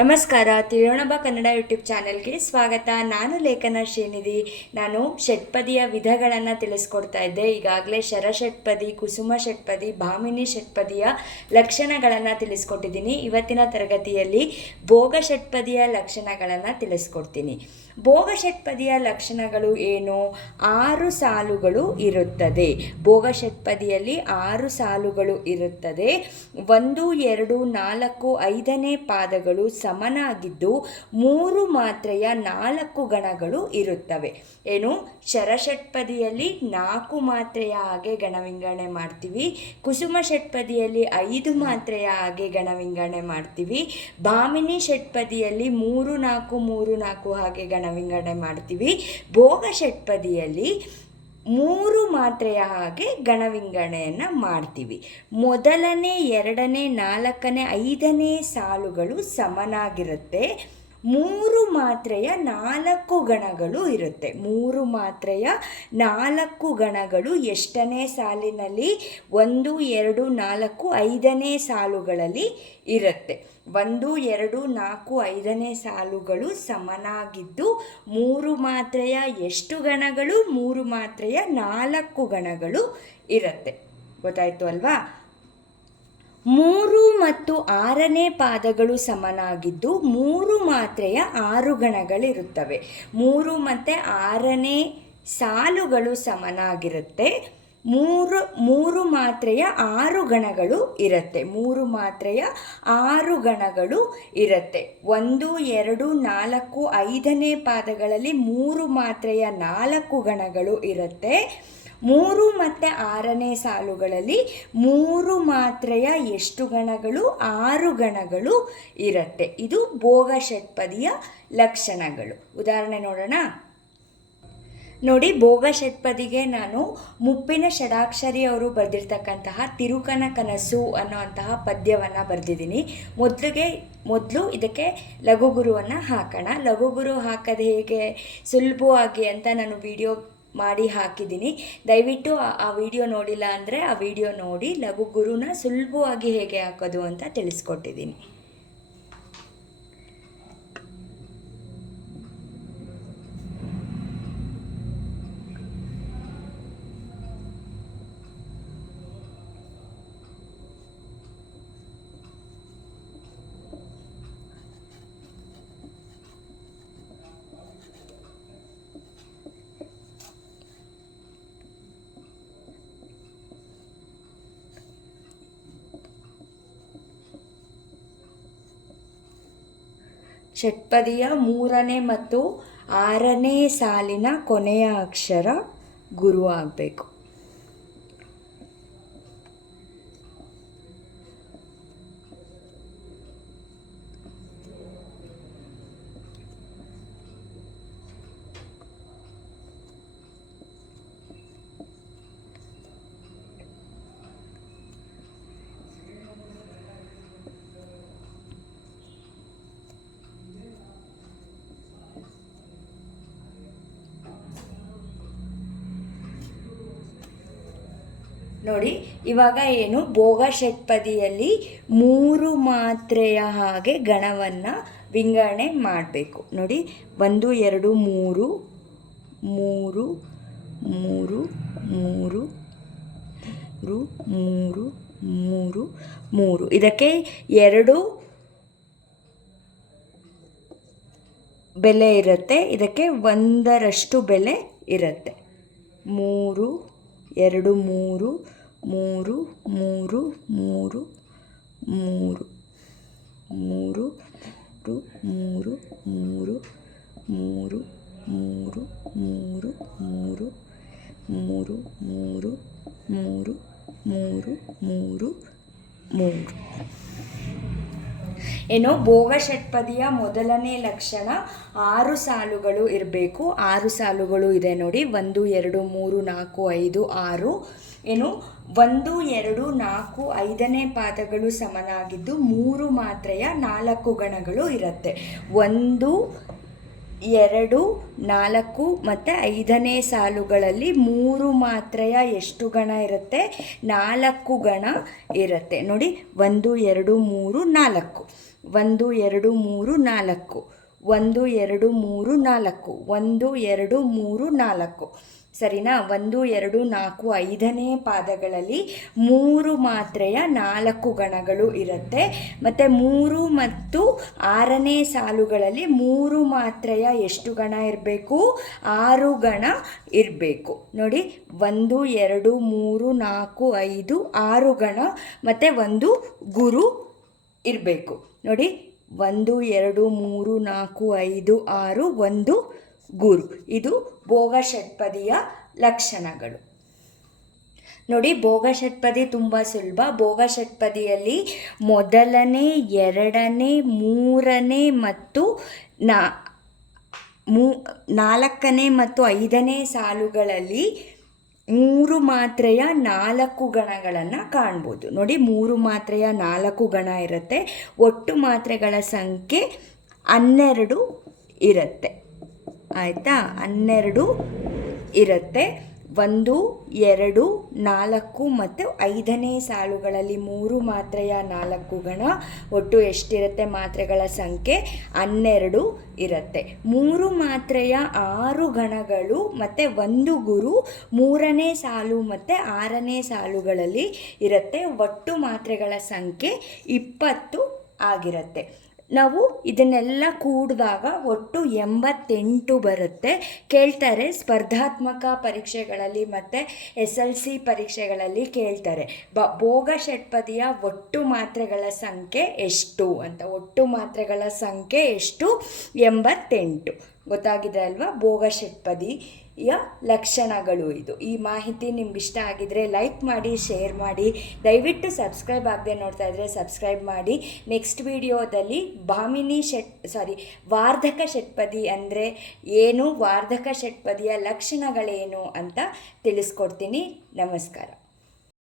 ನಮಸ್ಕಾರ. ತಿಳಿಯೋಣ ಕನ್ನಡ ಯೂಟ್ಯೂಬ್ ಚಾನೆಲ್ಗೆ ಸ್ವಾಗತ. ನಾನು ಲೇಖನ ಶ್ರೀನಿಧಿ. ನಾನು ಷಟ್ಪದಿಯ ವಿಧಗಳನ್ನು ತಿಳಿಸ್ಕೊಡ್ತಾ ಇದ್ದೆ. ಈಗಾಗಲೇ ಶರಷಟ್ಪದಿ, ಕುಸುಮ ಷಟ್ಪದಿ, ಭಾಮಿನಿ ಷಟ್ಪದಿಯ ಲಕ್ಷಣಗಳನ್ನು ತಿಳಿಸ್ಕೊಟ್ಟಿದ್ದೀನಿ. ಇವತ್ತಿನ ತರಗತಿಯಲ್ಲಿ ಭೋಗ ಷಟ್ಪದಿಯ ಲಕ್ಷಣಗಳನ್ನು ತಿಳಿಸ್ಕೊಡ್ತೀನಿ. ಭೋಗ ಷಟ್ಪದಿಯ ಲಕ್ಷಣಗಳು ಏನು? 6 ಸಾಲುಗಳು ಇರುತ್ತದೆ. ಭೋಗ ಷಟ್ಪದಿಯಲ್ಲಿ 6 ಸಾಲುಗಳು ಇರುತ್ತದೆ. 1, 2, 4, 5ನೇ ಪಾದಗಳು ಸಮನಾಗಿದ್ದು 3 ಮಾತ್ರೆಯ 4 ಗಣಗಳು ಇರುತ್ತವೆ. ಏನು? ಶರಷಟ್ಪದಿಯಲ್ಲಿ 4 ಮಾತ್ರೆಯ ಹಾಗೆ ಗಣವಿಂಗಡಣೆ ಮಾಡ್ತೀವಿ. ಕುಸುಮ ಷಟ್ಪದಿಯಲ್ಲಿ 5 ಮಾತ್ರೆಯ ಹಾಗೆ ಗಣವಿಂಗಡಣೆ ಮಾಡ್ತೀವಿ. ಭಾಮಿನಿ ಷಟ್ಪದಿಯಲ್ಲಿ 3, 4, 3, 4 ಹಾಗೆ ಗಣವಿಂಗಡಣೆ ಮಾಡ್ತೀವಿ. ಭೋಗ ಷಟ್ಪದಿಯಲ್ಲಿ 3 ಮಾತ್ರೆಯ ಹಾಗೆ ಗಣವಿಂಗಡಣೆಯನ್ನು ಮಾಡ್ತೀವಿ. ಮೊದಲನೇ, ಎರಡನೇ, 4ನೇ, 5ನೇ ಸಾಲುಗಳು ಸಮನಾಗಿರುತ್ತೆ. 3 ಮಾತ್ರೆಯ 4 ಗಣಗಳು ಇರುತ್ತೆ. 3 ಮಾತ್ರೆಯ 4 ಗಣಗಳು ಎಷ್ಟನೇ ಸಾಲಿನಲ್ಲಿ? 1, 2, 4, 5ನೇ ಸಾಲುಗಳಲ್ಲಿ ಇರುತ್ತೆ. 1, 2, 4, 5ನೇ ಸಾಲುಗಳು ಸಮನಾಗಿದ್ದು 3 ಮಾತ್ರೆಯ ಎಷ್ಟು ಗಣಗಳು? 3 ಮಾತ್ರೆಯ 4 ಗಣಗಳು ಇರುತ್ತೆ. ಗೊತ್ತಾಯ್ತು ಅಲ್ವಾ? 3 ಮತ್ತು 6ನೇ ಪಾದಗಳು ಸಮನಾಗಿದ್ದು 3 ಮಾತ್ರೆಯ 6 ಗಣಗಳಿರುತ್ತವೆ. 3 ಮತ್ತು 6ನೇ ಸಾಲುಗಳು ಸಮನಾಗಿರುತ್ತೆ. 3 ಮಾತ್ರೆಯ 6 ಗಣಗಳು ಇರುತ್ತೆ. 3 ಮಾತ್ರೆಯ 6 ಗಣಗಳು ಇರುತ್ತೆ. 1, 2, 4, 5ನೇ ಪಾದಗಳಲ್ಲಿ 3 ಮಾತ್ರೆಯ 4 ಗಣಗಳು ಇರುತ್ತೆ. 3 ಮತ್ತು 6ನೇ ಸಾಲುಗಳಲ್ಲಿ 3 ಮಾತ್ರೆಯ ಎಷ್ಟು ಗಣಗಳು? 6 ಗಣಗಳು ಇರುತ್ತೆ. ಇದು ಭೋಗ ಷಟ್ಪದಿಯ ಲಕ್ಷಣಗಳು. ಉದಾಹರಣೆ ನೋಡೋಣ. ನೋಡಿ, ಭೋಗ ಷಟ್ಪದಿಗೆ ನಾನು ಮುಪ್ಪಿನ ಷಡಾಕ್ಷರಿ ಅವರು ಬರೆದಿರ್ತಕ್ಕಂತಹ ತಿರುಕನ ಕನಸು ಅನ್ನುವಂತಹ ಪದ್ಯವನ್ನು ಬರೆದಿದ್ದೀನಿ. ಮೊದಲು ಇದಕ್ಕೆ ಲಘುಗುರುವನ್ನು ಹಾಕೋಣ. ಲಘುಗುರು ಹಾಕೋದು ಹೇಗೆ ಸುಲಭವಾಗಿ ಅಂತ ನಾನು ವಿಡಿಯೋ ಮಾಡಿ ಹಾಕಿದ್ದೀನಿ. ದಯವಿಟ್ಟು ಆ ವಿಡಿಯೋ ನೋಡಿಲ್ಲ ಅಂದರೆ ಆ ವಿಡಿಯೋ ನೋಡಿ ಲಘುಗುರುನ ಸುಲಭವಾಗಿ ಹೇಗೆ ಹಾಕೋದು ಅಂತ ತಿಳಿಸ್ಕೊಟ್ಟಿದ್ದೀನಿ. ಷಟ್ಪದಿಯ 3ನೇ ಮತ್ತು 6ನೇ ಸಾಲಿನ ಕೊನೆಯ ಅಕ್ಷರ ಗುರು ಆಗಬೇಕು. ನೋಡಿ, ಇವಾಗ ಏನು? ಭೋಗ ಷಟ್ಪದಿಯಲ್ಲಿ 3 ಮಾತ್ರೆಯ ಹಾಗೆ ಗಣವನ್ನು ವಿಂಗಡಣೆ ಮಾಡಬೇಕು. ನೋಡಿ, 1, 2, 3, 3, 3, 3, 3, 3, 3. ಇದಕ್ಕೆ 2 ಬೆಲೆ ಇರುತ್ತೆ. ಇದಕ್ಕೆ 1ರಷ್ಟು ಬೆಲೆ ಇರುತ್ತೆ. 3, 2, 3, 3, 3, 3, 3, 3, 3, 3, 3, 3, 3, 3, 3, 3, 3, 3, 3, 3. ಏನು? ಭೋಗ ಷಟ್ಪದಿಯ ಮೊದಲನೇ ಲಕ್ಷಣ 6 ಸಾಲುಗಳು ಇರಬೇಕು. 6 ಸಾಲುಗಳು ಇದೆ ನೋಡಿ. 1, 2, 3, 4, 5, 6. ಏನು? 1, 2, 4, 5ನೇ ಪಾದಗಳು ಸಮನಾಗಿದ್ದು 3 ಮಾತ್ರೆಯ 4 ಗಣಗಳು ಇರುತ್ತೆ. 1, 2, 4 ಮತ್ತು 5ನೇ ಸಾಲುಗಳಲ್ಲಿ 3 ಮಾತ್ರೆಯ ಎಷ್ಟು ಗಣ ಇರುತ್ತೆ? 4 ಗಣ ಇರುತ್ತೆ. ನೋಡಿ 1 2 3 4, 1 2 3 4, 1 2 3 4, 1 2 3 4, ಸರಿನಾ? 1 2 4 5ನೇ ಪಾದಗಳಲ್ಲಿ 3 ಮಾತ್ರೆಯ 4 ಗಣಗಳು ಇರುತ್ತೆ. ಮತ್ತು 3 ಮತ್ತು 6ನೇ ಸಾಲುಗಳಲ್ಲಿ 3 ಮಾತ್ರೆಯ ಎಷ್ಟು ಗಣ ಇರಬೇಕು? 6 ಗಣ ಇರಬೇಕು. ನೋಡಿ 1 2 3 4 5 6 ಗಣ ಮತ್ತು 1 ಗುರು ಇರಬೇಕು. ನೋಡಿ 1 2 3 4 5 6 1 ಗುರು. ಇದು ಭೋಗ ಷಟ್ಪದಿಯ ಲಕ್ಷಣಗಳು. ನೋಡಿ ಭೋಗ ಷಟ್ಪದಿ ತುಂಬ ಸುಲಭ. ಭೋಗ ಷಟ್ಪದಿಯಲ್ಲಿ ಮೊದಲನೇ, 2ನೇ, 3ನೇ ಮತ್ತು 4ನೇ ಮತ್ತು 5ನೇ ಸಾಲುಗಳಲ್ಲಿ 3 ಮಾತ್ರೆಯ 4 ಗಣಗಳನ್ನು ಕಾಣ್ಬೋದು. ನೋಡಿ 3 ಮಾತ್ರೆಯ 4 ಗಣ ಇರುತ್ತೆ. ಒಟ್ಟು ಮಾತ್ರೆಗಳ ಸಂಖ್ಯೆ 12 ಇರುತ್ತೆ. ಆಯಿತಾ? 12 ಇರುತ್ತೆ. 1 2 4 ಮತ್ತು 5ನೇ ಸಾಲುಗಳಲ್ಲಿ 3 ಮಾತ್ರೆಯ 4 ಗಣ. ಒಟ್ಟು ಎಷ್ಟಿರುತ್ತೆ ಮಾತ್ರೆಗಳ ಸಂಖ್ಯೆ? 12 ಇರುತ್ತೆ. 3 ಮಾತ್ರೆಯ 6 ಗಣಗಳು ಮತ್ತು 1 ಗುರು 3ನೇ ಸಾಲು ಮತ್ತು 6ನೇ ಸಾಲುಗಳಲ್ಲಿ ಇರುತ್ತೆ. ಒಟ್ಟು ಮಾತ್ರೆಗಳ ಸಂಖ್ಯೆ 20 ಆಗಿರುತ್ತೆ. ನಾವು ಇದನ್ನೆಲ್ಲ ಕೂಡಿದಾಗ ಒಟ್ಟು 88 ಬರುತ್ತೆ. ಕೇಳ್ತಾರೆ ಸ್ಪರ್ಧಾತ್ಮಕ ಪರೀಕ್ಷೆಗಳಲ್ಲಿ ಮತ್ತು SLC ಪರೀಕ್ಷೆಗಳಲ್ಲಿ ಕೇಳ್ತಾರೆ, ಭೋಗ ಷಟ್ಪದಿಯ ಒಟ್ಟು ಮಾತ್ರೆಗಳ ಸಂಖ್ಯೆ ಎಷ್ಟು ಅಂತ. ಒಟ್ಟು ಮಾತ್ರೆಗಳ ಸಂಖ್ಯೆ ಎಷ್ಟು? 88. ಗೊತ್ತಾಗಿದೆ ಅಲ್ವಾ? ಭೋಗ ಷಟ್ಪದಿಯ ಲಕ್ಷಣಗಳು ಇದು. ಈ ಮಾಹಿತಿ ನಿಮ್ಗೆ ಇಷ್ಟ ಆಗಿದ್ರೆ ಲೈಕ್ ಮಾಡಿ, ಶೇರ್ ಮಾಡಿ. ದಯವಿಟ್ಟು ಸಬ್ಸ್ಕ್ರೈಬ್ ಆಗದೆ ನೋಡ್ತಾ ಇದ್ದರೆ ಸಬ್ಸ್ಕ್ರೈಬ್ ಮಾಡಿ. ನೆಕ್ಸ್ಟ್ ವಿಡಿಯೋದಲ್ಲಿ ವಾರ್ಧಕ ಷಟ್ಪದಿ ಅಂದರೆ ಏನು, ವಾರ್ಧಕ ಷಟ್ಪದಿಯ ಲಕ್ಷಣಗಳೇನು ಅಂತ ತಿಳಿಸ್ಕೊಡ್ತೀನಿ. ನಮಸ್ಕಾರ.